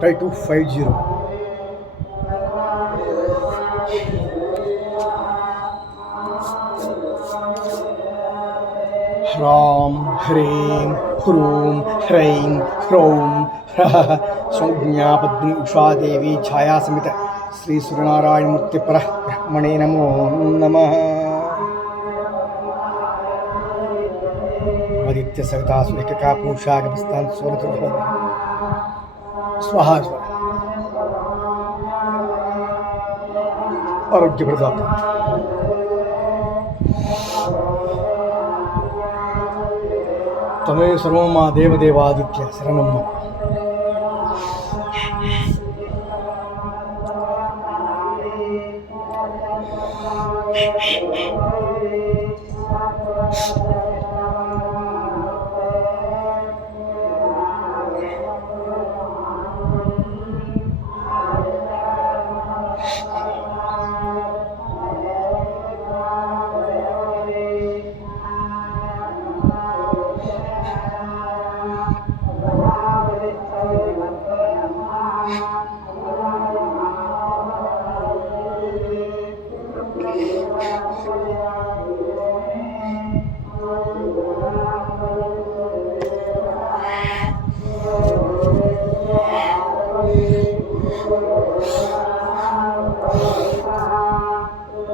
try to 50. హ్రాం హ్రీం హ్రూం హ్రైం హ్రౌం హ్రః సంజ్ఞాపద్మి ఉషాదేవి ఛాయాసమిత శ్రీ సూర్యనారాయణమూర్తి బ్రహ్మణే నమో నమః. ఆదిత్య సవితా సూర్యకా పూషా గపిస్తాన్ సూర్య స్వాహా స్వాహ. ఆరోగ్యప్రదాత తమే సర్వం మా దేవదేవాదిత్య శరణం.